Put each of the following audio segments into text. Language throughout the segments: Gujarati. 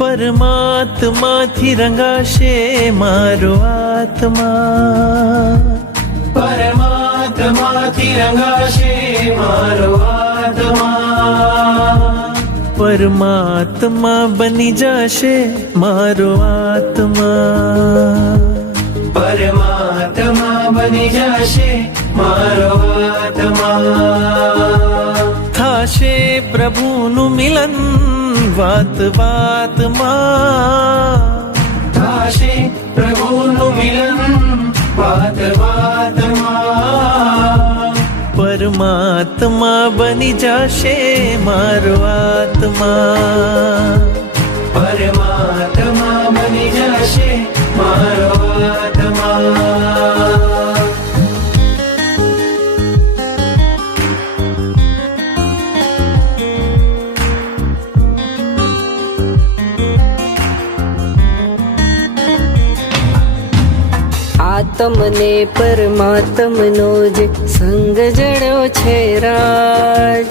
પરમાત્માથી રંગાશે મારો આત્મા, પરમાત્માથી રંગાશે મારો આત્મા, પરમાત્મા બની જશે મારો આત્મા, પરમાત્મા બની જશે મારો આત્મા. થાશે પ્રભુનું મિલન વાત વાતમાં, થાશે પ્રભુનું મિલન વાત વાતમાં, પરમાત્મા બની જશે મારો આત્મા, પરમાત્મા બની જશે મારો આત્મા. આત્મને પરમાત્મનો જે સંગ જડ્યો છે રાજ,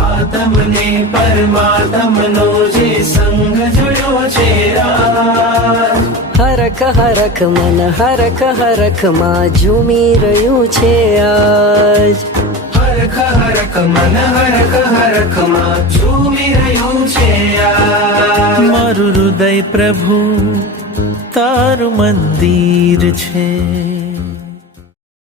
આત્મને પરમાત્મનો જે સંગ જોડ્યો છે રાજ, હરખ હરખ મન હરખ હરખમાં ઝૂમી રહ્યું છે આજ, હરખ હરખ મન હરખ હરખમાં ઝૂમી રહ્યું છે આજ. મારું હૃદય પ્રભુ તારું મંદિર છે.